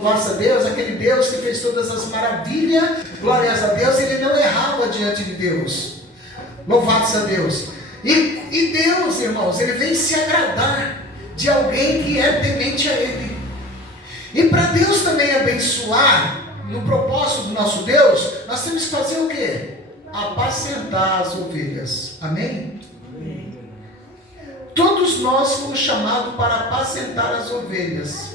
Louvado a Deus, aquele Deus que fez todas as maravilhas, glórias a Deus, ele não errava diante de Deus. Louvados a Deus. E Deus, irmãos, ele vem se agradar de alguém que é temente a ele. E para Deus também abençoar, no propósito do nosso Deus, nós temos que fazer o quê? Apacentar as ovelhas. Amém? Amém. Todos nós fomos chamados para apacentar as ovelhas.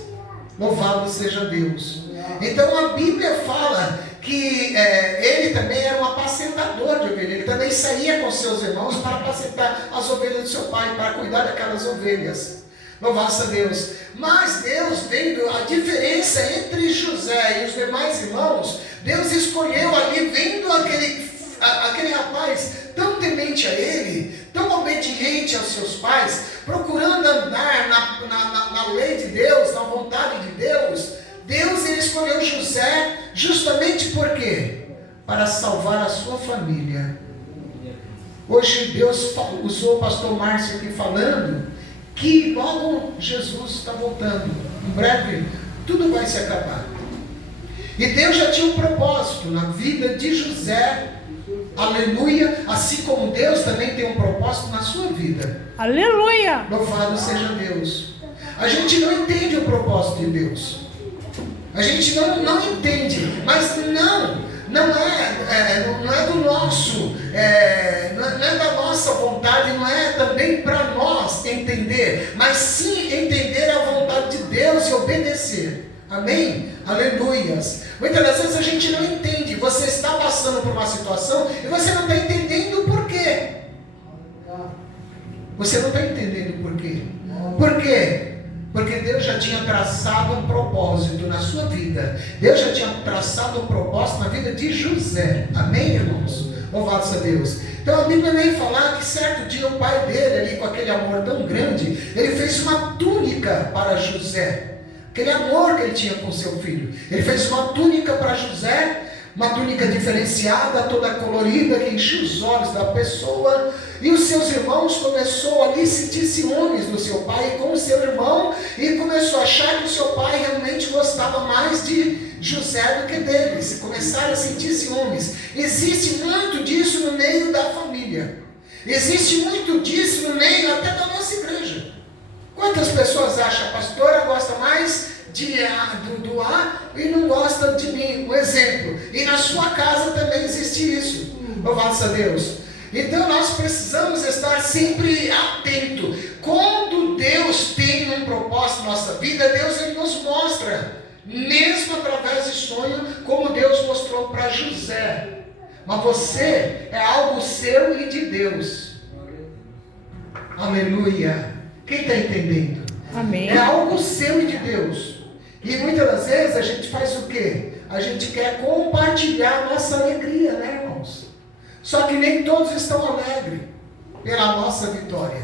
Louvado seja Deus. Então a Bíblia fala que ele também era um apacentador de ovelhas. Ele também saía com seus irmãos para apacentar as ovelhas do seu pai, para cuidar daquelas ovelhas. Louvado seja Deus. Mas Deus, vendo a diferença entre José e os demais irmãos, Deus escolheu ali, vendo aquele rapaz tão temente a ele, tão obediente aos seus pais, procurando andar na lei de Deus, na vontade de Deus. Deus ele escolheu José justamente por quê? Para salvar a sua família. Hoje Deus usou o pastor Márcio aqui falando que logo Jesus está voltando. Em breve tudo vai se acabar. E Deus já tinha um propósito na vida de José. Aleluia, assim como Deus também tem um propósito na sua vida. Aleluia! Louvado seja Deus. A gente não entende o propósito de Deus. A gente não entende, mas não é do nosso, não é da nossa vontade, não é também para nós entender, mas sim entender a vontade de Deus e obedecer. Amém? Aleluias. Muitas das vezes a gente não entende. Você está passando por uma situação e você não está entendendo o porquê. Você não está entendendo o porquê. Por quê? Porque Deus já tinha traçado um propósito na sua vida. Deus já tinha traçado um propósito na vida de José. Amém, irmãos? Louvado seja Deus. Então a Bíblia vem falar que certo dia o pai dele, ali com aquele amor tão grande, ele fez uma túnica para José. Aquele amor que ele tinha com seu filho. Ele fez uma túnica para José, uma túnica diferenciada, toda colorida, que enchia os olhos da pessoa. E os seus irmãos começaram ali a sentir ciúmes do seu pai com o seu irmão, e começou a achar que o seu pai realmente gostava mais de José do que deles. Começaram a sentir ciúmes. Existe muito disso no meio da família. Existe muito disso no meio até da nossa igreja. Quantas pessoas acham, a pastora gosta mais do A e não gosta de mim? Um exemplo. E na sua casa também existe isso. Louvado seja Deus. Então nós precisamos estar sempre atentos. Quando Deus tem um propósito na nossa vida, Deus ele nos mostra. Mesmo através de sonho, como Deus mostrou para José. Mas você é algo seu e de Deus. Aleluia. Quem está entendendo? Amém. É algo seu e de Deus. E muitas das vezes a gente faz o quê? A gente quer compartilhar a nossa alegria, né, irmãos? Só que nem todos estão alegres pela nossa vitória.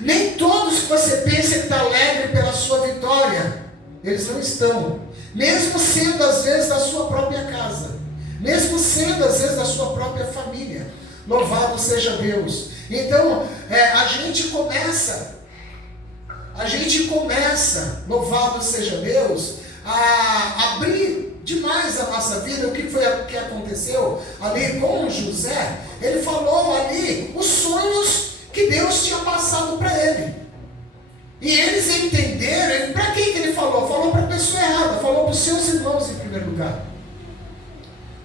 Nem todos que você pensa que está alegre pela sua vitória, eles não estão. Mesmo sendo às vezes da sua própria casa. Mesmo sendo às vezes da sua própria família. Louvado seja Deus. Então, a gente começa, louvado seja Deus, a abrir demais a nossa vida. O que foi que aconteceu ali com José? Ele falou ali os sonhos que Deus tinha passado para ele. E eles entenderam, para quem que ele falou? Falou para a pessoa errada, falou para os seus irmãos em primeiro lugar.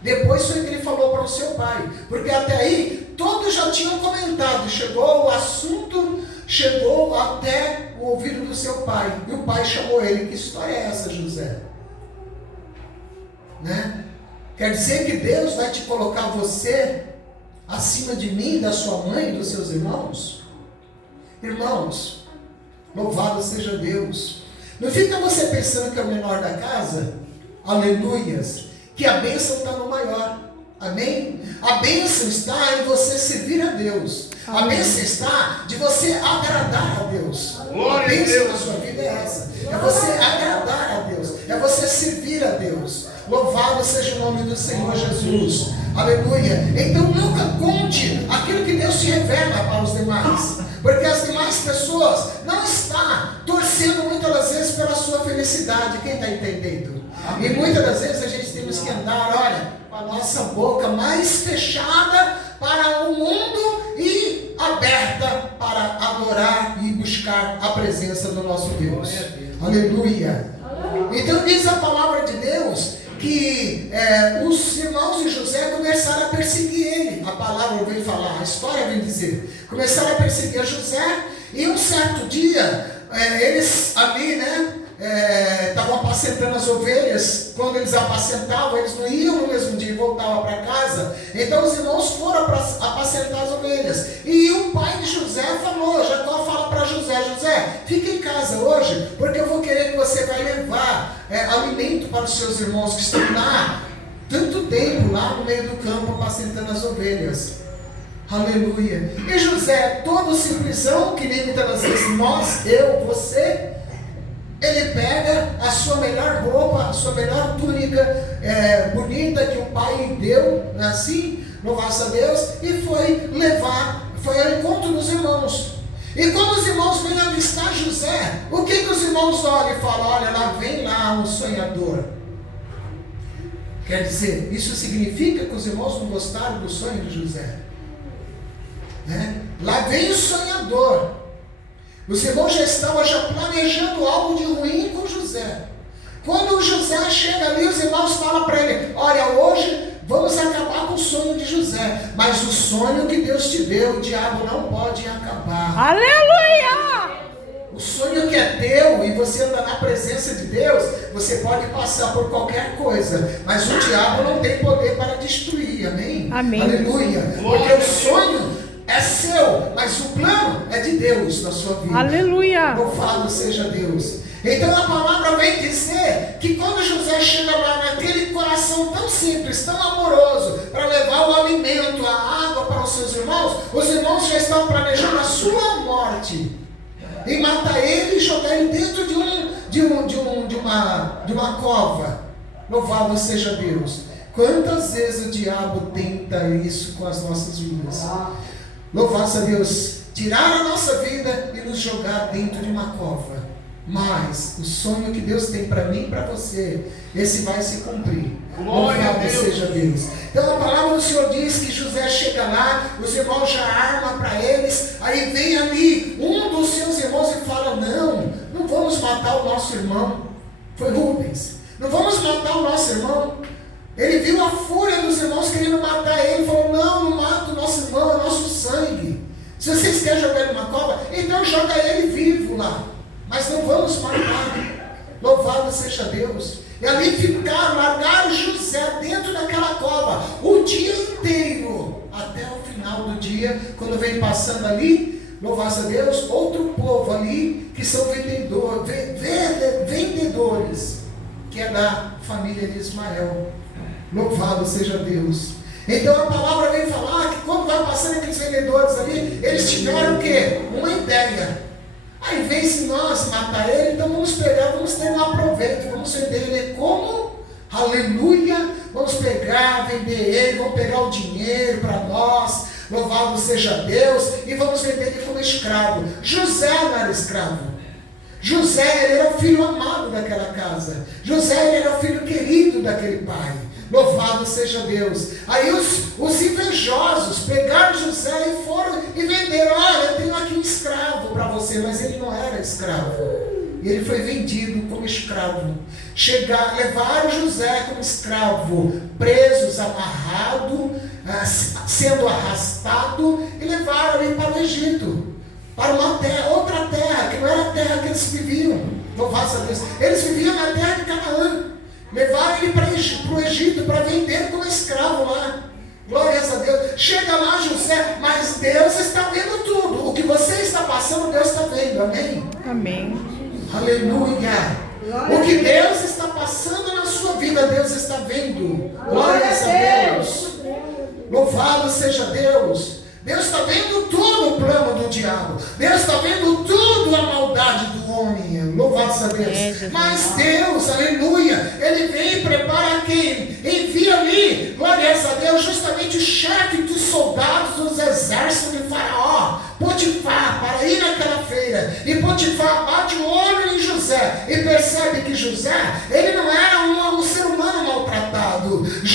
Depois foi que ele falou para o seu pai, porque até aí todos já tinham comentado, chegou o assunto, chegou até o ouvido do seu pai, e o pai chamou ele. Que história é essa, José? Né? Quer dizer que Deus vai te colocar você acima de mim, da sua mãe, dos seus irmãos? Irmãos, louvado seja Deus. Não fica você pensando que é o menor da casa? Aleluias. Que a bênção está no maior. Amém? A bênção está em você servir a Deus. A bênção está de você agradar a Deus. A bênção na sua vida é essa. É você agradar a Deus. É você servir a Deus. Louvado seja o nome do Senhor Jesus. Aleluia. Então nunca conte aquilo que Deus te revela para os demais. Porque as demais pessoas não estão torcendo muitas das vezes pela sua felicidade. Quem está entendendo? E muitas das vezes a gente temos que andar, olha, com a nossa boca mais fechada para o mundo e aberta para adorar e buscar a presença do nosso Deus. Aleluia. Então diz a palavra de Deus que os irmãos de José começaram a perseguir ele. A palavra vem falar, a história vem dizer. Começaram a perseguir José e um certo dia, eles ali, né, estavam apacentando as ovelhas. Quando eles apacentavam, eles não iam no mesmo dia e voltavam para casa. Então os irmãos foram apacentar as ovelhas. E o pai de José falou, Jacó fala para José, José, fica em casa hoje, porque eu vou querer que você vai levar alimento para os seus irmãos que estão lá, tanto tempo lá no meio do campo apacentando as ovelhas. Aleluia. E José, todo simplesão, que nem muitas vezes nós, eu, você, ele pega a sua melhor roupa, a sua melhor túnica bonita que o pai deu, assim, louvasse a Deus, e foi ao encontro dos irmãos. E quando os irmãos vêm avistar José, o que os irmãos olham e falam? Olha, lá vem lá um sonhador. Quer dizer, isso significa que os irmãos não gostaram do sonho de José. Lá vem o sonhador. Os irmãos já estavam planejando algo de ruim com José. Quando o José chega ali, os irmãos falam para ele, olha, hoje vamos acabar com o sonho de José, mas o sonho que Deus te deu, o diabo não pode acabar. Aleluia! O sonho que é teu e você anda na presença de Deus, você pode passar por qualquer coisa, mas o diabo não tem poder para destruir, amém? Amém. Aleluia! Porque o sonho é seu, mas o plano é de Deus na sua vida. Aleluia! Louvado seja Deus. Então a palavra vem dizer que quando José chega lá naquele coração tão simples, tão amoroso, para levar o alimento, a água para os seus irmãos, os irmãos já estão planejando a sua morte. E matar ele e jogar ele dentro de uma cova. Louvado seja Deus. Quantas vezes o diabo tenta isso com as nossas vidas? Louvado seja Deus. Tirar a nossa vida e nos jogar dentro de uma cova. Mas o sonho que Deus tem para mim e para você, esse vai se cumprir. Louvado seja Deus. Então a palavra do Senhor diz que José chega lá, os irmãos já armam para eles, aí vem ali um dos seus irmãos e fala, não vamos matar o nosso irmão. Foi Rubens. Não vamos matar o nosso irmão. Ele viu a fúria dos irmãos querendo matar ele, falou, não mata o nosso irmão, é nosso sangue. Se vocês querem jogar ele numa cova, então joga ele vivo lá. Mas não vamos matar. Louvado seja Deus. E ali ficaram, largaram José dentro daquela cova o dia inteiro, até o final do dia, quando vem passando ali, louvado seja Deus, outro povo ali, que são vendedores, que é da família de Ismael. Louvado seja Deus. Então a palavra vem falar que quando vai passando aqueles vendedores ali, eles tiveram o quê? Uma ideia. Aí vem se nós matar ele, então vamos pegar, vamos ter um aproveito, vamos vender ele como? Aleluia! Vamos pegar, vender ele, vamos pegar o dinheiro para nós, louvado seja Deus, e vamos vender ele como escravo. José não era escravo. José, ele era o filho amado daquela casa. José, ele era o filho querido daquele pai. Louvado seja Deus. Aí os invejosos pegaram José e foram e venderam. Olha, eu tenho aqui um escravo para você, mas ele não era escravo. Ele foi vendido como escravo. Levaram José como escravo, presos, amarrado, sendo arrastado, e levaram ele para o Egito, para uma terra, outra terra, que não era a terra que eles viviam. Louvado seja Deus. Eles viviam na terra de Canaã. Levaram ele para o Egito para vender como escravo lá. Glórias a Deus. Chega lá José, mas Deus está vendo tudo. O que você está passando, Deus está vendo. Amém? Amém. Aleluia. O que Deus está passando na sua vida, Deus está vendo. Glórias a Deus. Louvado seja Deus. Deus está vendo tudo o plano do diabo. Deus está vendo tudo a maldade do homem. Louvado seja Deus. Mas Deus, aleluia, Ele vem e prepara quem? Envia ali, glórias a Deus, justamente o chefe dos soldados dos exércitos de Faraó, Potifar, para ir naquela feira. E Potifar bate o olho em José e percebe que José, ele não era um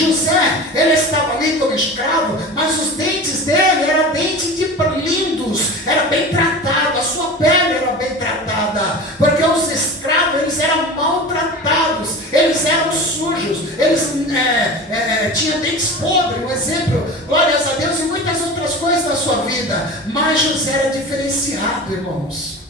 José, ele estava ali como escravo, mas os dentes dele eram dentes de lindos, era bem tratado, a sua pele era bem tratada, porque os escravos, eles eram maltratados, eles eram sujos, eles tinham dentes podres, um exemplo, glórias a Deus, e muitas outras coisas na sua vida, mas José era diferenciado, irmãos.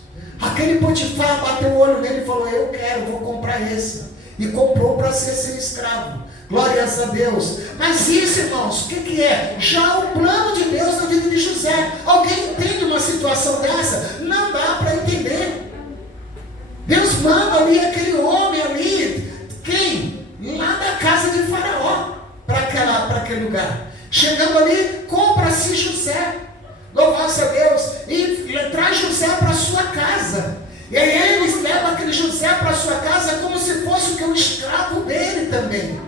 Aquele Potifar bateu o olho nele e falou: eu quero, vou comprar esse, e comprou para ser seu escravo. Glórias a Deus. Mas isso, irmãos, o que é? Já o plano de Deus na vida de José. Alguém entende uma situação dessa? Não dá para entender. Deus manda ali aquele homem ali, quem? Lá da casa de Faraó, para aquele lugar. Chegando ali, compra-se José. Louvado a Deus. E traz José para sua casa. E aí eles levam aquele José para sua casa como se fosse o que um escravo dele também.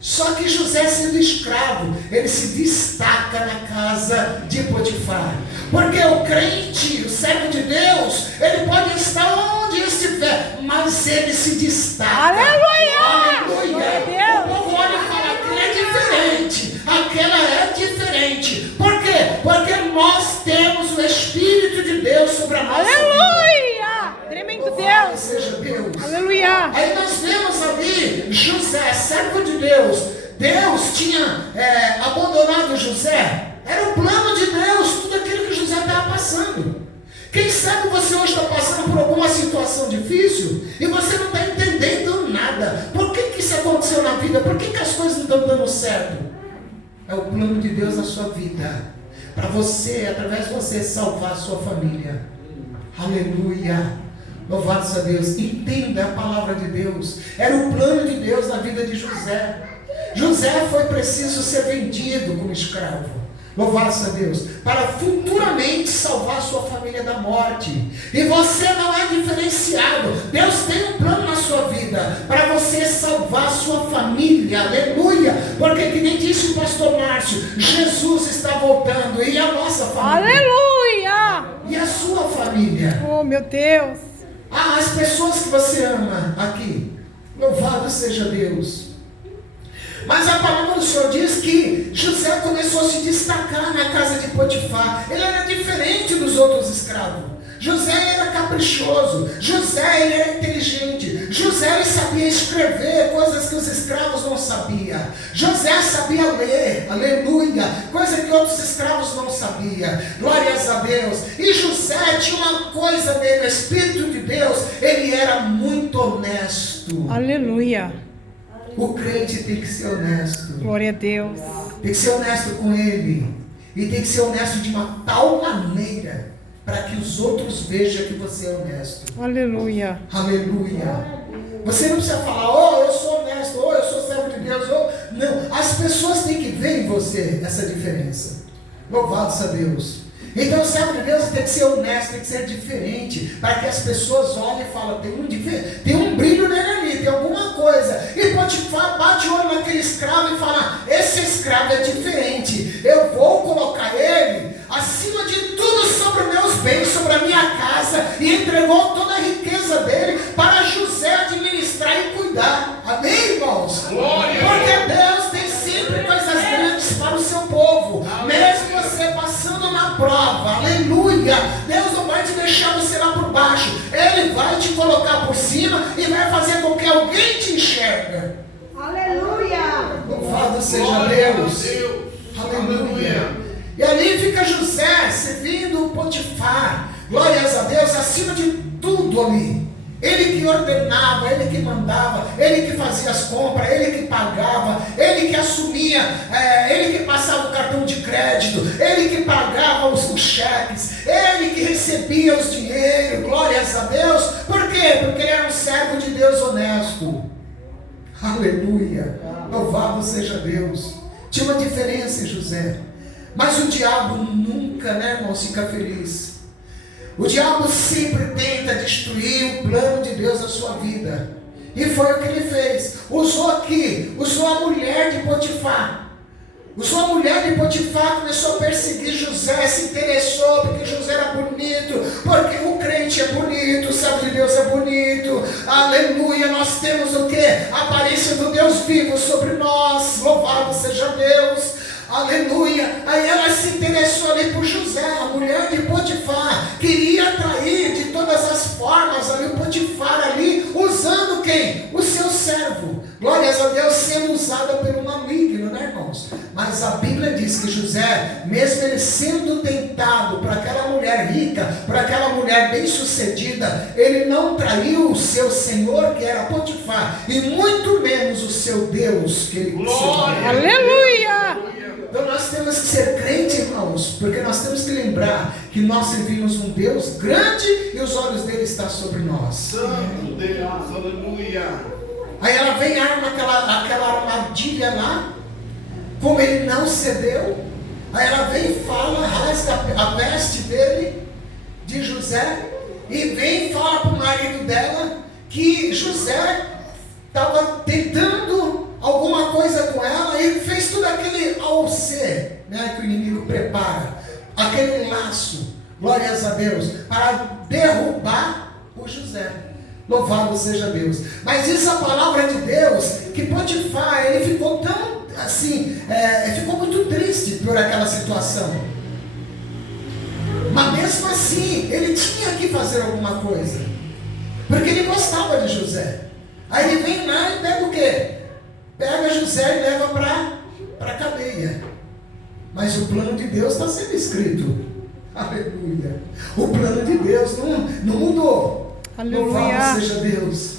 Só que José, sendo escravo, ele se destaca na casa de Potifar. Porque o crente, o servo de Deus, ele pode estar onde estiver, mas ele se destaca. Aleluia! Aleluia! O povo olha e fala: aquela é diferente, aquela é diferente. Por quê? Porque nós temos o Espírito de Deus sobre a nossa vida. Aleluia! Tremendo Deus! Seja Deus. Aleluia! Aí nós vemos ali José, servo de Deus. Deus tinha abandonado José. Era o plano de Deus, tudo aquilo que José estava passando. Quem sabe você hoje está passando por alguma situação difícil e você não está entendendo nada. Por que isso aconteceu na vida? Por que as coisas não estão dando certo? É o plano de Deus na sua vida, para você, através de você, salvar a sua família. Aleluia! Louvado a Deus. Entenda a palavra de Deus. Era o plano de Deus na vida de José. José foi preciso ser vendido como escravo. Louvado a Deus. Para futuramente salvar a sua família da morte. E você não é diferenciado. Deus tem um plano na sua vida para você salvar a sua família. Aleluia. Porque que nem disse o pastor Márcio, Jesus está voltando. E a nossa família. Aleluia! E a sua família. Oh, meu Deus! As pessoas que você ama aqui, louvado seja Deus. Mas a palavra do Senhor diz que José começou a se destacar na casa de Potifar. Ele era diferente dos outros escravos. José era caprichoso. José ele era inteligente. José ele sabia escrever coisas que os escravos não sabiam. José sabia ler, aleluia, coisa que outros escravos não sabiam. Glórias a Deus. E José tinha uma coisa dele, o Espírito de Deus, ele era muito honesto. Aleluia! O crente tem que ser honesto. Glória a Deus. Tem que ser honesto com ele. E tem que ser honesto de uma tal maneira para que os outros vejam que você é honesto. Aleluia. Aleluia. Você não precisa falar: oh, eu sou honesto, oh, eu sou servo de Deus. Oh. Não, as pessoas têm que ver em você essa diferença. Louvado seja Deus. Então o servo de Deus tem que ser honesto, tem que ser diferente, para que as pessoas olhem e falem: tem um brilho nele ali, tem alguma coisa. E Potifar bate o olho naquele escravo e fala: esse escravo é diferente, eu vou colocar ele acima de tudo sobre os meus bens, sobre a minha casa, e entregou toda a riqueza dele para José administrar e cuidar. Amém, irmãos? Glória. Porque Deus tem sempre coisas grandes para o seu povo. Amém. Mesmo você passando na prova, aleluia, Deus não vai te deixar você lá por baixo. Ele vai te colocar por cima e vai fazer com que alguém te enxergue. Aleluia. Louvado seja Deus. Aleluia. E ali fica José servindo Potifar, glórias a Deus, acima de tudo ali. Ele que ordenava, ele que mandava, ele que fazia as compras, ele que pagava, ele que assumia, ele que passava o cartão de crédito, ele que pagava os cheques, ele que recebia os dinheiros, glórias a Deus. Por quê? Porque ele era um servo de Deus honesto. Aleluia, louvado seja Deus. Tinha uma diferença em José. Mas o diabo nunca, irmão, fica feliz. O diabo sempre tenta destruir o plano de Deus na sua vida. E foi o que ele fez. Usou a mulher de Potifar. A mulher de Potifar começou a perseguir José, se interessou porque José era bonito, porque o crente é bonito, o servo de Deus é bonito, aleluia, nós temos o que? A aparência do Deus Deus vivo sobre nós, louvado seja Deus, aleluia. Aí ela se interessou ali por José, a mulher de Potifar, queria atrair de todas as formas ali o Potifar ali, usando quem? O seu servo, glórias a Deus, sendo usada pelo maligno, né, irmãos? Mas a Bíblia diz que José, mesmo ele sendo tentado por aquela mulher rica, por aquela mulher bem sucedida, ele não traiu o seu senhor, que era Potifar, e muito menos o seu Deus, que ele servia. Aleluia! Então nós temos que ser crente, irmãos, porque nós temos que lembrar que nós servimos um Deus grande e os olhos dele estão sobre nós. Santo Deus, aleluia. Aí ela vem e arma aquela armadilha lá, como ele não cedeu, aí ela vem e fala, rasga a veste dele, de José, e vem e fala para o marido dela, que José estava tentando alguma coisa com ela, e fez tudo aquele alce, né, que o inimigo prepara, aquele laço, glórias a Deus, para derrubar o José. Louvado seja Deus. Mas isso é a palavra de Deus, que Potifar, ele ficou tão assim, ficou muito triste por aquela situação. Mas mesmo assim, ele tinha que fazer alguma coisa, porque ele gostava de José. Aí ele vem lá e pega o quê? Pega José e leva para a cadeia. Mas o plano de Deus está sendo escrito. Aleluia. O plano de Deus não mudou. Aleluia. Louvado seja Deus.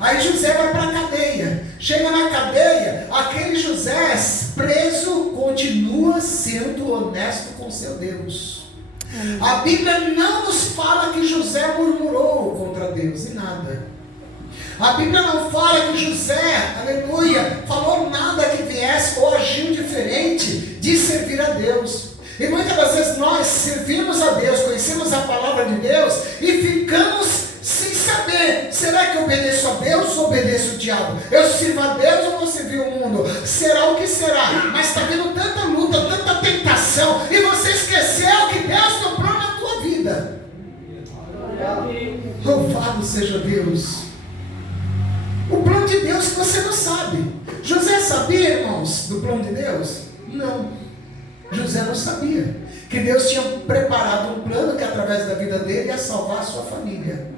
Aí José vai para a cadeia. Chega na cadeia, aquele José preso continua sendo honesto com seu Deus. A Bíblia não nos fala que José murmurou contra Deus e nada. A Bíblia não fala que José, aleluia, falou nada que viesse ou agiu diferente de servir a Deus. E muitas das vezes nós servimos a Deus, conhecemos a palavra de Deus e ficamos sem saber, será que eu obedeço a Deus ou obedeço o diabo? Eu sirvo a Deus ou vou servir o mundo? Será o que será? Mas está vendo tanta luta, tanta tentação, e você esqueceu que Deus comprou na tua vida. Louvado seja Deus. O plano de Deus que você não sabe. José sabia, irmãos, do plano de Deus? Não. José não sabia que Deus tinha preparado um plano que através da vida dele ia salvar a sua família.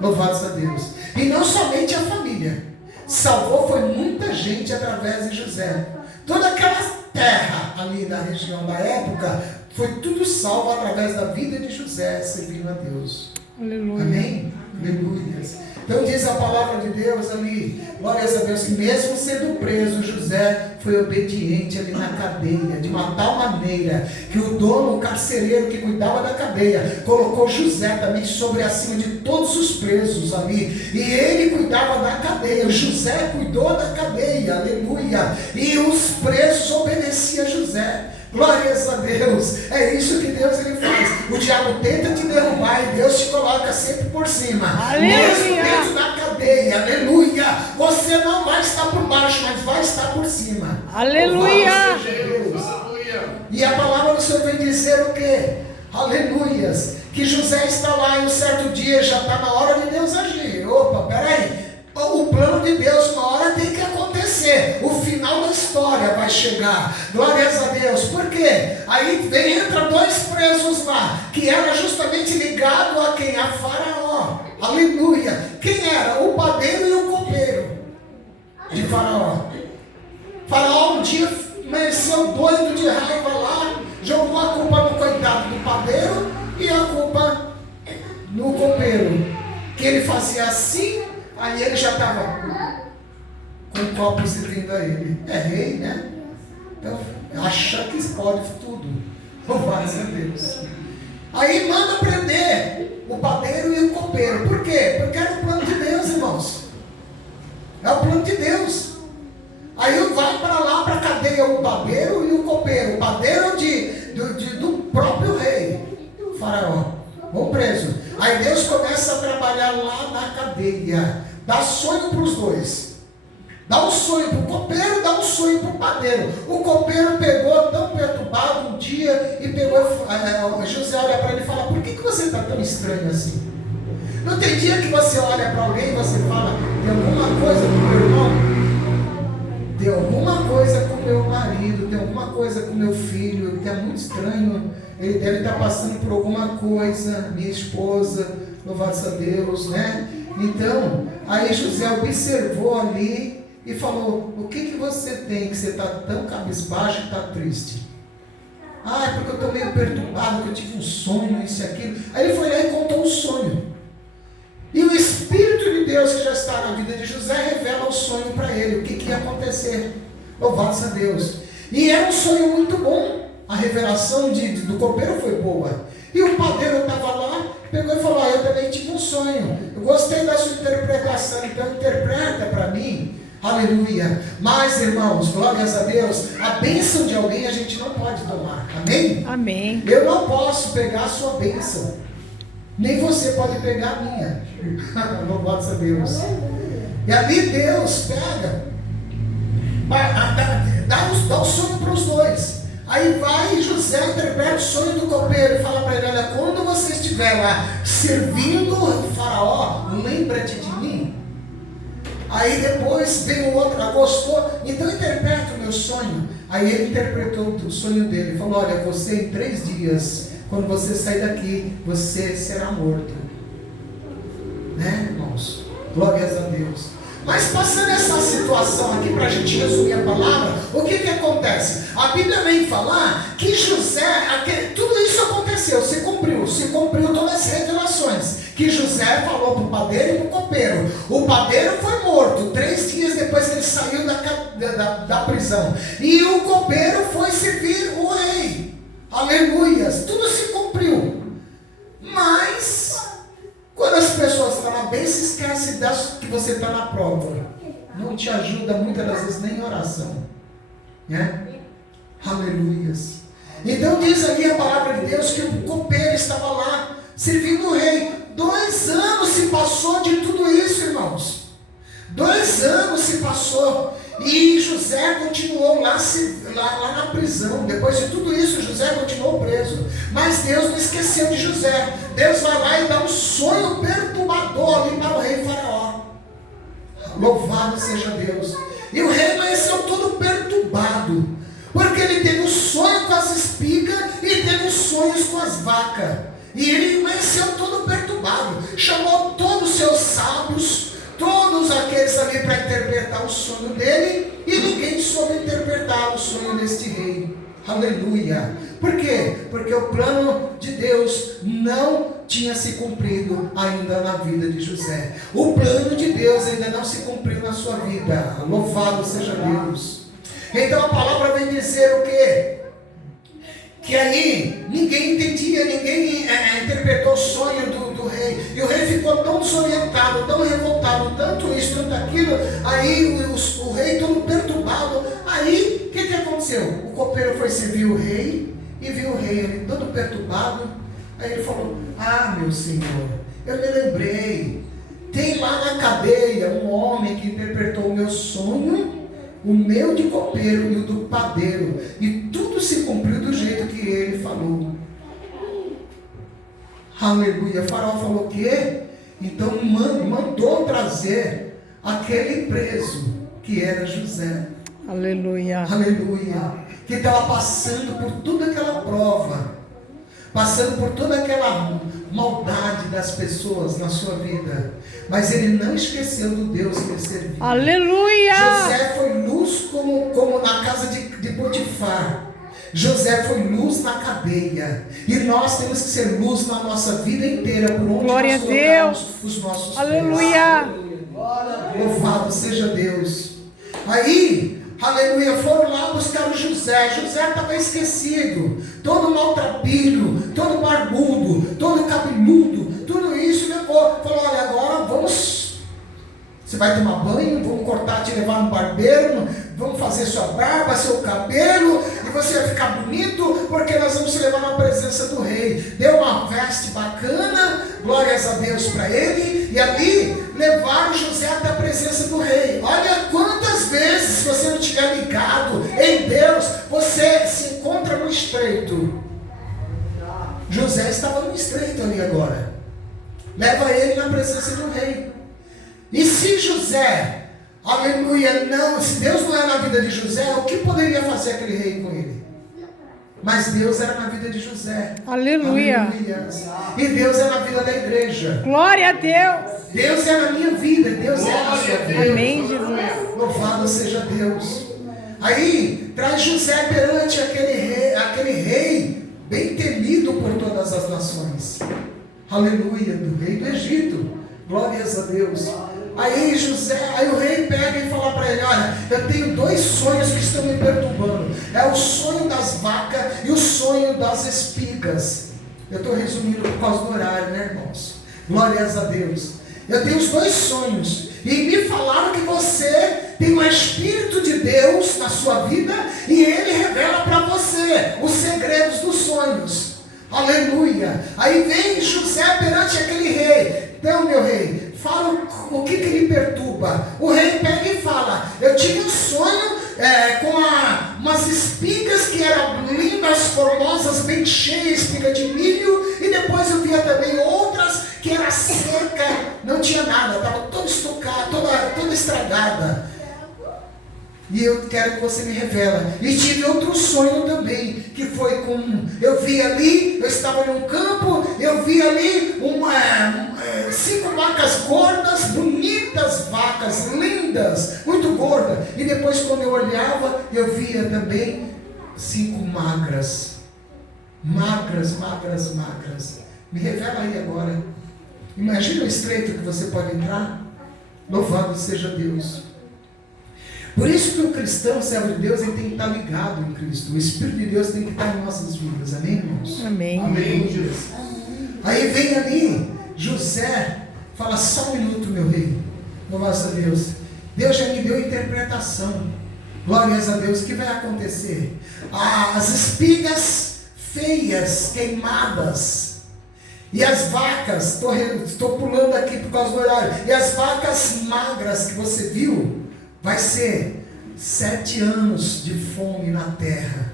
Louvados a Deus. E não somente a família. Salvou foi muita gente através de José. Toda aquela terra ali na região da época foi tudo salvo através da vida de José, servindo a Deus. Aleluia. Amém? Aleluia. Então diz a palavra de Deus ali, glórias a Deus, que mesmo sendo preso, José foi obediente ali na cadeia, de uma tal maneira que o dono, o carcereiro que cuidava da cadeia, colocou José também sobre acima de todos os presos ali, e ele cuidava da cadeia, José cuidou da cadeia, aleluia, e os presos obedeciam a José. Glórias a Deus. É isso que Deus ele faz. O diabo tenta te derrubar e Deus te coloca sempre por cima. Aleluia. Mesmo dentro da cadeia. Aleluia. Você não vai estar por baixo, mas vai estar por cima. Aleluia. Louvado seja Deus. E a palavra do Senhor vem dizer o quê? Aleluias. Que José está lá e um certo dia já está na hora de Deus agir. Opa, peraí. O plano de Deus uma hora tem que acontecer. O final da história vai chegar. Glórias a Deus. Por quê? Aí entra dois presos lá, que era justamente ligado a quem? A Faraó. Aleluia. Quem era? O padeiro e o copeiro de Faraó. Faraó um dia amanheceu doido de raiva lá, jogou a culpa no coitado do padeiro e a culpa no copeiro. Que ele fazia assim. Aí ele já estava com o copo servindo a ele. É rei, né? Então, acha que pode tudo. Louvado a Deus. Aí manda prender o padeiro e o copeiro. Por quê? Porque era o plano de Deus, irmãos. É o plano de Deus. Aí vai para lá, para a cadeia, o padeiro e o copeiro. O padeiro do próprio rei, o Faraó. Vão preso. Aí Deus começa a trabalhar lá na cadeia. Dá sonho para os dois. Dá um sonho para o copeiro, dá um sonho para o padeiro. O copeiro pegou tão perturbado um dia e pegou, José olha para ele e fala: por que você está tão estranho assim? Não tem dia que você olha para alguém e você fala: tem alguma coisa com o meu irmão? marido, tem alguma coisa com meu filho, ele está muito estranho, ele deve estar passando por alguma coisa, minha esposa, louvado seja Deus, né? Então, aí José observou ali e falou: o que você tem que você está tão cabisbaixo e está triste? Ah, é porque eu estou meio perturbado, que eu tive um sonho, isso e aquilo. Aí ele foi lá e contou o sonho. E o Espírito de Deus que já está na vida de José revela o sonho para ele, o que ia acontecer. Louvado seja Deus. E era um sonho muito bom. A revelação do copeiro foi boa. E o padeiro estava lá, pegou e falou: eu também tive um sonho. Eu gostei da sua interpretação, então interpreta para mim. Aleluia. Mas, irmãos, glórias a Deus, a bênção de alguém a gente não pode tomar. Amém? Amém. Eu não posso pegar a sua bênção. Nem você pode pegar a minha. Louvado seja Deus. E ali Deus pega, dá o sonho para os dois. Aí vai José, interpreta o sonho do copeiro e fala para ele: olha, quando você estiver lá servindo o faraó, lembra-te de mim. Aí depois vem o outro: gostou? Então interpreta o meu sonho. Aí ele interpretou o sonho dele e falou: olha, você em 3 dias, quando você sair daqui, você será morto. Né, irmãos? Glórias a Deus. Mas passando essa situação aqui, para a gente resumir a palavra, o que acontece? A Bíblia vem falar que José, tudo isso aconteceu, se cumpriu todas as revelações que José falou para o padeiro e para o copeiro. O padeiro foi morto 3 dias depois que ele saiu da prisão. E o copeiro foi servir o rei. Aleluias, tudo se cumpriu. Mas quando as pessoas estão na bem, se esquece que você está na prova. Não te ajuda muitas das vezes nem em oração. Né? Aleluias. Então diz ali a palavra de Deus que o copeiro estava lá servindo o rei. 2 anos se passou de tudo isso, irmãos. 2 anos se passou. E José continuou lá na prisão. Depois de tudo isso, José continuou preso. Mas Deus não esqueceu de José. Deus vai lá e dá um sonho perturbador ali para o rei Faraó. Louvado seja Deus. E o rei amanheceu todo perturbado, porque ele teve um sonho com as espigas e teve um sonho com as vacas. E ele amanheceu todo perturbado. Chamou todos os seus sábios, todos aqueles ali para interpretar o sonho dele, e ninguém soube interpretar o sonho deste rei. Aleluia. Por quê? Porque o plano de Deus não tinha se cumprido ainda na vida de José. O plano de Deus ainda não se cumpriu na sua vida. Louvado seja Deus. Então a palavra vem dizer o quê? Que aí ninguém entendia, ninguém interpretou o sonho do rei. E o rei ficou tão desorientado, tão revoltado, tanto isso, tanto aquilo. Aí o rei todo perturbado. Aí o que aconteceu? O copeiro foi servir o rei e viu o rei ali todo perturbado. Aí ele falou: ah, meu senhor, eu me lembrei. Tem lá na cadeia um homem que interpretou o meu sonho, o meu de copeiro e o do padeiro, e tudo se cumpriu do jeito que ele falou. Aleluia. Faraó falou o quê? Então mandou trazer aquele preso que era José. Aleluia. Aleluia. Que estava passando por toda aquela prova, passando por toda aquela maldade das pessoas na sua vida, mas ele não esqueceu do Deus que ele servia. Aleluia. José foi luz como na casa de Potifar. José foi luz na cadeia. E nós temos que ser luz na nossa vida inteira, por onde glória nós a Deus. Os nossos Aleluia. pés. Louvado seja Deus. Aí, aleluia, foram lá buscar o José. José estava esquecido, todo maltrapilho, todo barbudo, todo cabeludo, tudo isso levou. Falou: olha, agora você vai tomar banho, vamos cortar, te levar no barbeiro, vamos fazer sua barba, seu cabelo, e você vai ficar bonito, porque nós vamos te levar na presença do rei. Deu uma veste bacana, glórias a Deus para ele, e ali levaram José até a presença do rei. Olha quantas vezes, se você não estiver ligado em Deus, você se encontra no estreito. José estava no estreito ali agora. Leva ele na presença do rei. E se José Aleluia, não, se Deus não é na vida de José, o que poderia fazer aquele rei com ele? Mas Deus era na vida de José. Aleluia. Aleluia. E Deus é na vida da igreja. Glória a Deus. Deus é na minha vida, Deus é na sua vida. Amém, Jesus. Louvado seja Deus. Aí, traz José perante aquele rei, bem temido por todas as nações. Aleluia, do rei do Egito. Glórias a Deus. Aí o rei pega e fala para ele: olha, eu tenho 2 sonhos que estão me perturbando. É o sonho das vacas e o sonho das espigas. Eu estou resumindo por causa do horário, né, irmãos? Glórias a Deus. Eu tenho os 2 sonhos. E me falaram que você tem um Espírito de Deus na sua vida e ele revela para você os segredos dos sonhos. Aleluia. Aí vem José perante aquele rei. Então, meu rei, fala o que lhe perturba. O rei pega e fala: eu tive um sonho com umas espigas que eram lindas, formosas, bem cheias, espiga de milho, e depois eu via também outras que era seca, não tinha nada, estava toda estucada, toda estragada. E eu quero que você me revela. E tive outro sonho também, que foi eu vi ali, eu estava num campo, eu vi ali 5 vacas gordas, bonitas vacas, lindas, muito gordas. E depois quando eu olhava, eu via também 5 magras. Magras. Me revela aí agora. Imagina o estreito que você pode entrar. Louvado seja Deus. Por isso que o cristão, servo de Deus, ele tem que estar ligado em Cristo. O Espírito de Deus tem que estar em nossas vidas. Amém, irmãos? Amém. Amém, Jesus. Aí vem ali, José, fala: só um minuto, meu rei. Louvado seja Deus. Deus já me deu interpretação. Glórias a Deus. O que vai acontecer? As espigas feias, queimadas. E as vacas, estou pulando aqui por causa do horário. E as vacas magras que você viu, vai ser 7 anos de fome na terra.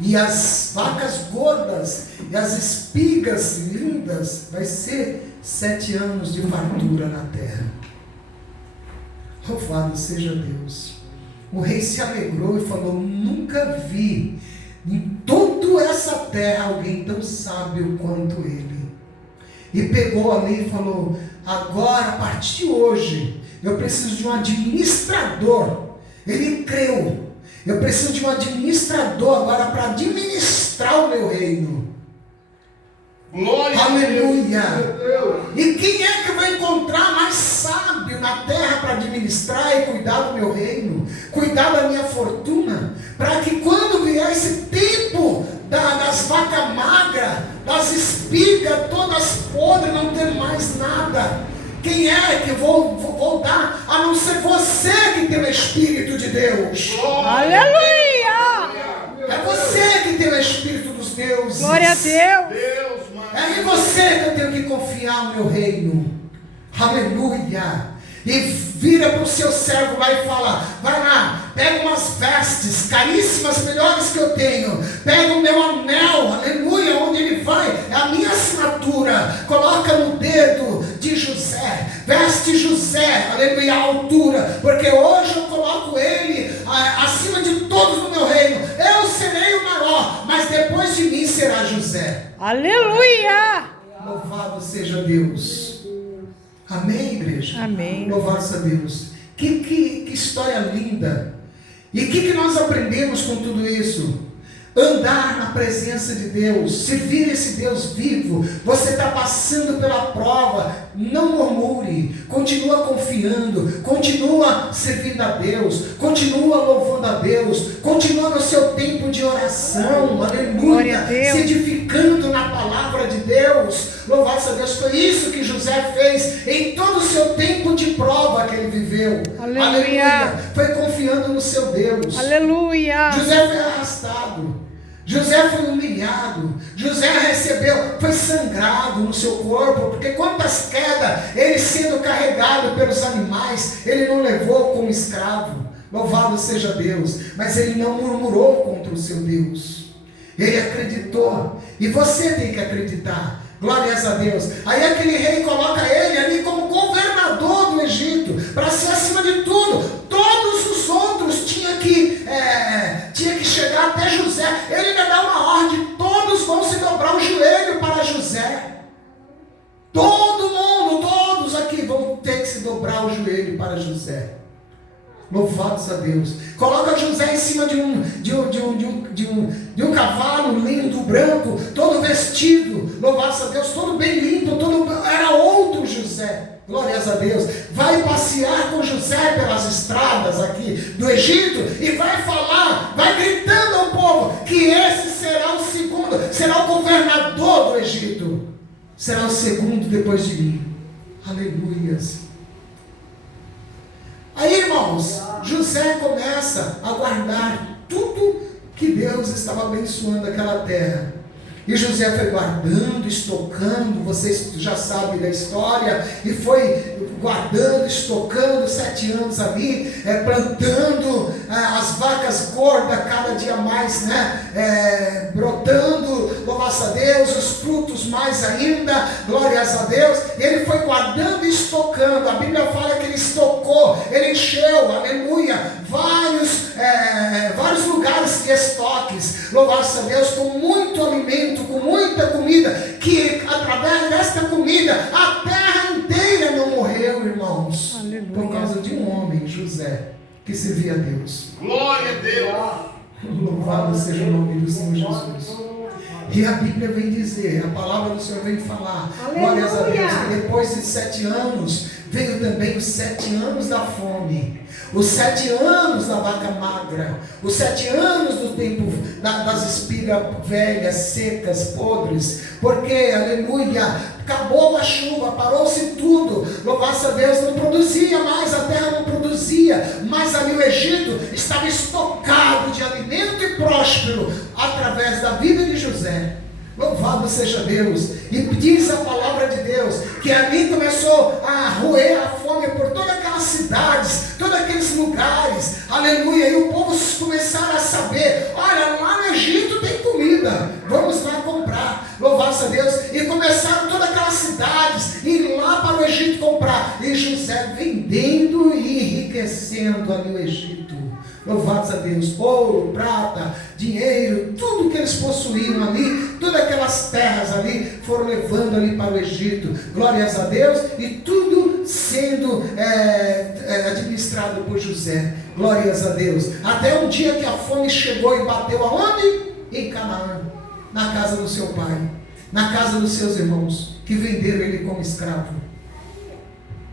E as vacas gordas e as espigas lindas, vai ser 7 anos de fartura na terra. Louvado seja Deus. O rei se alegrou e falou: nunca vi em toda essa terra alguém tão sábio quanto ele. E pegou ali e falou: agora, a partir de hoje, eu preciso de um administrador. Ele creu. Eu preciso de um administrador agora para administrar o meu reino. Glória. Aleluia. E quem é que vai encontrar mais sábio na terra para administrar e cuidar do meu reino? Cuidar da minha fortuna? Para que quando vier esse tempo das vacas magras, das espigas todas podres, não ter mais nada. Quem é que vou dar, a não ser você que tem o Espírito de Deus? Aleluia. É você que tem o Espírito dos deuses. Glória a Deus. É em você que eu tenho que confiar no meu reino. Aleluia. E vira para o seu servo lá e fala: vai lá, pega umas vestes caríssimas, melhores que eu tenho. Pega o meu anel, aleluia, onde ele vai, é a minha assinatura. Coloca no dedo de José. Veste José, aleluia, a altura. Porque hoje eu coloco ele acima de todos no meu reino. Eu serei o maior, mas depois de mim será José. Aleluia. Louvado seja Deus. Amém, igreja? Amém. Louvado seja Deus. Que história linda. E o que nós aprendemos com tudo isso? Andar na presença de Deus, servir esse Deus vivo. Você está passando pela prova, não murmure, continua confiando, continua servindo a Deus, continua louvando a Deus, continua no seu tempo de oração, aleluia, se edificando na palavra de Deus. Louvado seja Deus. Foi isso que José fez em todo o seu tempo de prova que ele viveu. Aleluia. Foi confiando no seu Deus. Aleluia. José foi arrastado. José foi humilhado. José foi sangrado no seu corpo, porque quantas quedas, ele sendo carregado pelos animais, ele não levou como escravo. Louvado seja Deus. Mas ele não murmurou contra o seu Deus. Ele acreditou. E você tem que acreditar. Glórias a Deus. Aí aquele rei coloca ele ali como governador do Egito, para ser acima de tudo. José, ele ainda dá uma ordem, todos vão se dobrar o joelho para José. Todo mundo, todos aqui vão ter que se dobrar o joelho para José. Louvados a Deus. Coloca José em cima de um cavalo lindo, branco, todo vestido. Louvados a Deus, todo bem limpo, era outro José. Glórias a Deus. Vai passear com José pelas estradas aqui do Egito e vai falar, vai gritando ao povo que esse será o segundo, será o governador do Egito. Será o segundo depois de mim. Aleluias. Aí, irmãos, José começa a guardar tudo que Deus estava abençoando aquela terra. E José foi guardando, estocando, vocês já sabem da história, e foi guardando, estocando 7 anos ali, plantando as vacas gordas cada dia mais, brotando, louva-se a Deus, os frutos mais ainda, glórias a Deus. E ele foi guardando e estocando. A Bíblia fala que ele estocou, ele encheu, aleluia, vários lugares de estoques, louva-se a Deus, com muito alimento, com muita comida, que através desta comida a terra inteira não morreu, irmãos. Aleluia. Por causa de um homem, José, que servia a Deus. Glória a Deus. Louvado seja o nome do Senhor Jesus. E a Bíblia vem dizer, a palavra do Senhor vem falar, glórias a Deus, que depois de 7 anos, veio também os 7 anos da fome, os 7 anos da vaca magra, os 7 anos do tempo das espigas velhas, secas, podres, porque, aleluia, acabou a chuva, parou-se tudo, louvasse a Deus, não produzia mais, a terra não produzia, mas ali o Egito estava estocado de alimento e próspero, através da vida de José. Louvado seja Deus. E diz a palavra de Deus que ali começou a roer a fome por todas aquelas cidades, todos aqueles lugares, aleluia. E o povo começaram a saber, olha, lá no Egito tem comida, vamos lá comprar, louvado a Deus. E começaram todas aquelas cidades ir lá para o Egito comprar, e José vendendo e enriquecendo ali o Egito. Louvados a Deus, ouro, prata, dinheiro, tudo que eles possuíam ali, todas aquelas terras ali, foram levando ali para o Egito, glórias a Deus, e tudo sendo administrado por José, glórias a Deus, até um dia que a fome chegou e bateu aonde? Em Canaã, na casa do seu pai, na casa dos seus irmãos, que venderam ele como escravo.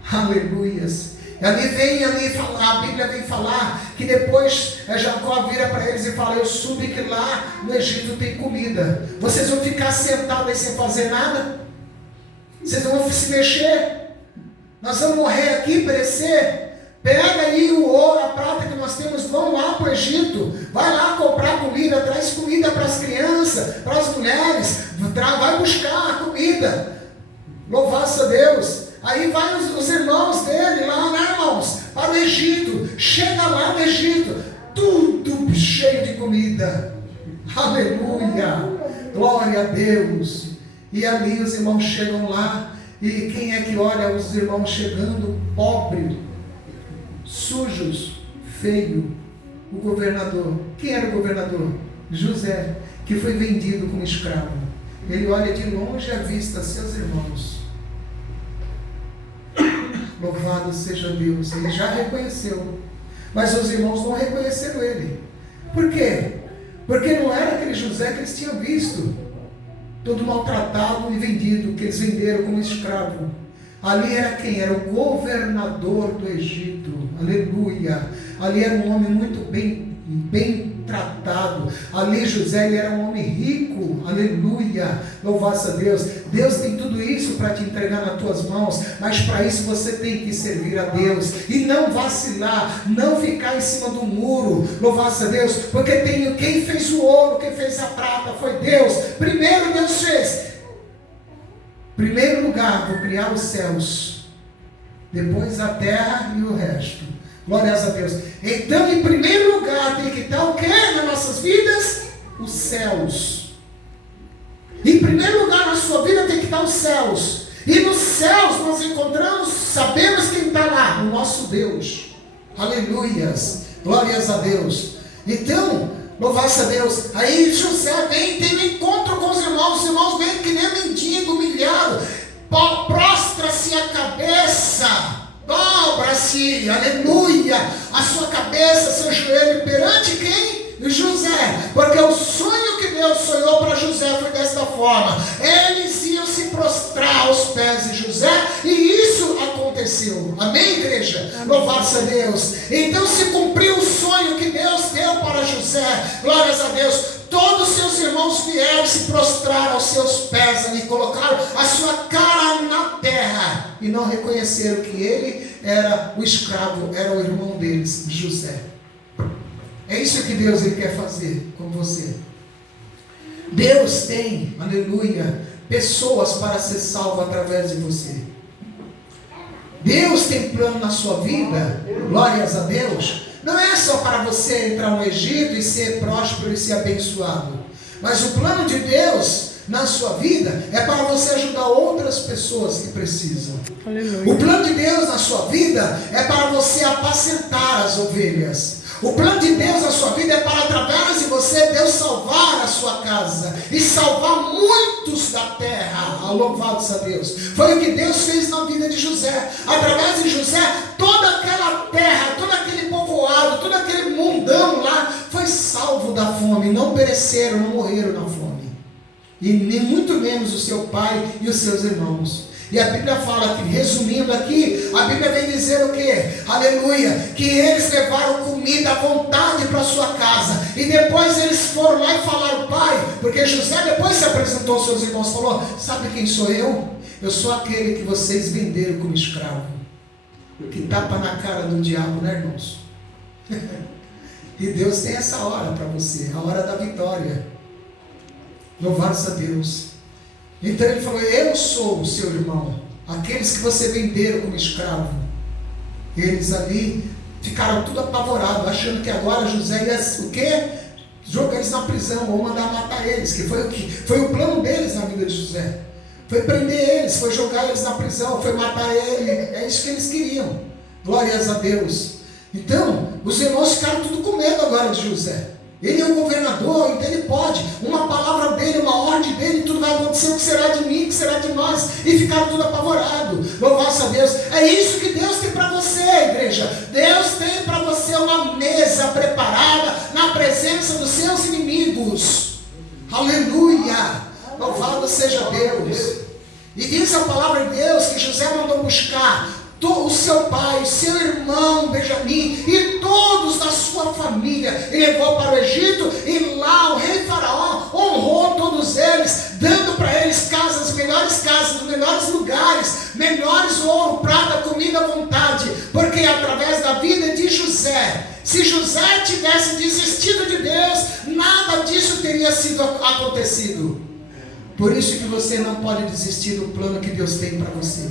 Aleluias. A Bíblia vem falar que depois Jacó vira para eles e fala, eu soube que lá no Egito tem comida, vocês vão ficar sentados aí sem fazer nada? Vocês não vão se mexer? Nós vamos morrer aqui, perecer? Pega aí o ouro, a prata que nós temos, vão lá para o Egito, vai lá comprar comida, traz comida para as crianças, para as mulheres, vai buscar a comida, louvado a Deus. Aí vai os irmãos dele lá, né, irmãos, para o Egito, chega lá no Egito, tudo cheio de comida, aleluia, glória a Deus. E ali os irmãos chegam lá, e quem é que olha os irmãos chegando? Pobre, sujos, feio, o governador. Quem era o governador? José, que foi vendido como escravo. Ele olha de longe à vista seus irmãos. Louvado seja Deus, ele já reconheceu, mas os irmãos não reconheceram ele. Por quê? Porque não era aquele José que eles tinham visto, todo maltratado e vendido, que eles venderam como escravo. Ali era quem? Era o governador do Egito, aleluia. Ali era um homem muito bem tratado. Ali José, ele era um homem rico, aleluia, louvado a Deus. Deus tem tudo isso para te entregar nas tuas mãos, mas para isso você tem que servir a Deus, e não vacilar, não ficar em cima do muro, louvado a Deus, porque quem fez o ouro, quem fez a prata foi Deus. Primeiro Deus fez, primeiro lugar, vou criar os céus, depois a terra e o resto. Glórias a Deus. Então, em primeiro lugar, tem que estar o que nas nossas vidas? Os céus. Em primeiro lugar na sua vida tem que estar os céus. E nos céus nós encontramos, sabemos quem está lá, o nosso Deus. Aleluias. Glórias a Deus. Então, Louvado a Deus. Aí José vem, tem um encontro com os irmãos vêm que nem mendigo, humilhado, prostra-se a cabeça, dobra-se, aleluia, a sua cabeça, seu joelho perante quem? José, porque o sonho que Deus sonhou para José foi desta forma: eles iam se prostrar aos pés de José, e isso aconteceu. Amém, igreja? Louvado a Deus. Então se cumpriu o sonho que Deus deu para José. Glórias a Deus. Todos os seus irmãos vieram se prostrar aos seus pés ali, colocaram a sua cara na terra e não reconheceram que ele era o escravo, era o irmão deles, José. É isso que Deus ele quer fazer com você. Deus tem, aleluia, pessoas para ser salvo através de você. Deus tem plano na sua vida, glórias a Deus. Não é só para você entrar no Egito e ser próspero e ser abençoado. Mas o plano de Deus na sua vida é para você ajudar outras pessoas que precisam. Aleluia. O plano de Deus na sua vida é para você apacentar as ovelhas. O plano de Deus na sua vida é para, através de você, Deus salvar a sua casa e salvar muitos da terra. Louvados a Deus. Foi o que Deus fez na vida de José. Através de José, toda aquela terra, todo aquele povoado, todo aquele mundão lá foi salvo da fome. Não pereceram, não morreram na fome. E nem muito menos o seu pai e os seus irmãos. E a Bíblia fala que, resumindo aqui, a Bíblia vem dizer o quê? Aleluia, que eles levaram comida à vontade para a sua casa, e depois eles foram lá e falaram: pai, porque José depois se apresentou aos seus irmãos, falou: sabe quem sou eu? Eu sou aquele que vocês venderam como escravo. Que tapa na cara do diabo, né, irmãos? E Deus tem essa hora para você, a hora da vitória. Louvados a Deus. Então ele falou: eu sou o seu irmão, aqueles que você venderam como escravo. Eles ali ficaram tudo apavorados, achando que agora José ia o quê? Jogar eles na prisão, ou mandar matar eles, que foi o plano deles na vida de José. Foi prender eles, foi jogar eles na prisão, foi matar ele. É isso que eles queriam. Glórias a Deus. Então os irmãos ficaram tudo com medo agora de José. Ele é o governador, então ele pode. Uma palavra dele, uma ordem dele, tudo vai acontecer. O que será de mim, o que será de nós? E ficaram tudo apavorados. Louvado a Deus. É isso que Deus tem para você, igreja. Deus tem para você uma mesa preparada na presença dos seus inimigos. Aleluia. Louvado seja Deus. E diz a palavra de Deus que José mandou buscar o seu pai, seu irmão Benjamim e todos da sua família, e levou para o Egito, e lá o rei Faraó honrou todos eles, dando para eles casas, melhores lugares, melhores ouro, prata, comida à vontade, porque através da vida de José, se José tivesse desistido de Deus, nada disso teria sido acontecido. Por isso que você não pode desistir do plano que Deus tem para você.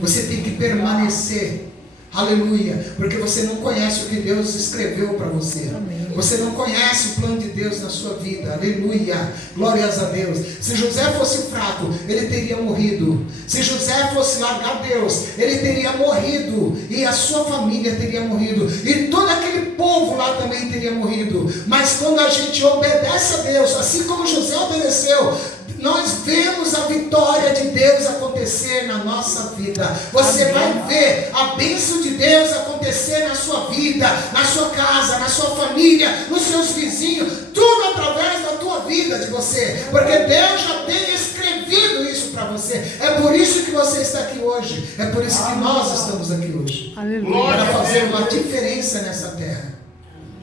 Você tem que permanecer, aleluia, porque você não conhece o que Deus escreveu para você. Você não conhece o plano de Deus na sua vida, aleluia, glórias a Deus. Se José fosse fraco, ele teria morrido. Se José fosse largar Deus, ele teria morrido, e a sua família teria morrido, e todo aquele povo lá também teria morrido. Mas quando a gente obedece a Deus, assim como José obedeceu, nós vemos a vitória de Deus acontecer na nossa vida. Você vai ver a bênção de Deus acontecer na sua vida, na sua casa, na sua família, nos seus vizinhos, tudo através da tua vida de você, porque Deus já tem escrevido isso para você. É por isso que você está aqui hoje, é por isso que nós estamos aqui hoje. Para fazer uma diferença nessa terra.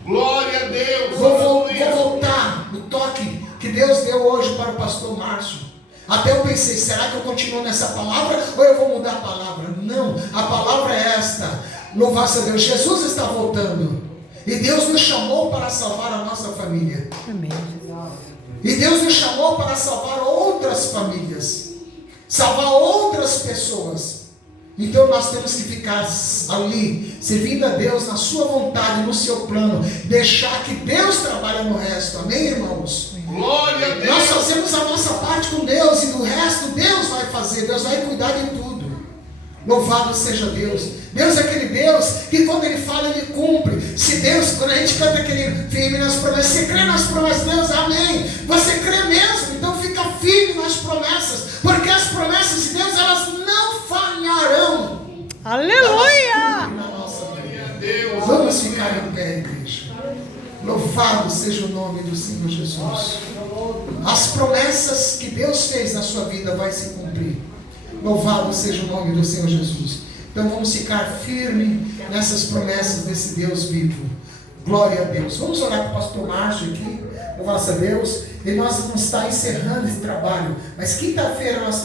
Glória a Deus. Vou voltar no toque que Deus deu hoje para o pastor Márcio. Até eu pensei: será que eu continuo nessa palavra ou eu vou mudar a palavra? Não, a palavra é esta. Louvado a Deus, Jesus está voltando, e Deus nos chamou para salvar a nossa família. Amém. E Deus nos chamou para salvar outras famílias, salvar outras pessoas. Então nós temos que ficar ali, servindo a Deus na sua vontade, no seu plano, deixar que Deus trabalhe no resto. Amém, irmãos? Glória a Deus. Nós fazemos a nossa parte com Deus, e do resto Deus vai fazer, Deus vai cuidar de tudo. Louvado seja Deus. Deus é aquele Deus que quando Ele fala, Ele cumpre. Se Deus, quando a gente canta aquele firme nas promessas. Você crê nas promessas de Deus? Amém. Você crê mesmo? Então fica firme nas promessas. Porque as promessas de Deus, elas não falharão. Aleluia. Na nossa vida. Glória a Deus. Vamos ficar em pé, igreja. Louvado seja o nome do Senhor Jesus. As promessas que Deus fez na sua vida vai se cumprir. Louvado seja o nome do Senhor Jesus. Então vamos ficar firmes nessas promessas desse Deus vivo. Glória a Deus. Vamos orar para o pastor Márcio aqui. Louvado a Deus. E nós vamos estar encerrando esse trabalho. Mas quinta-feira nós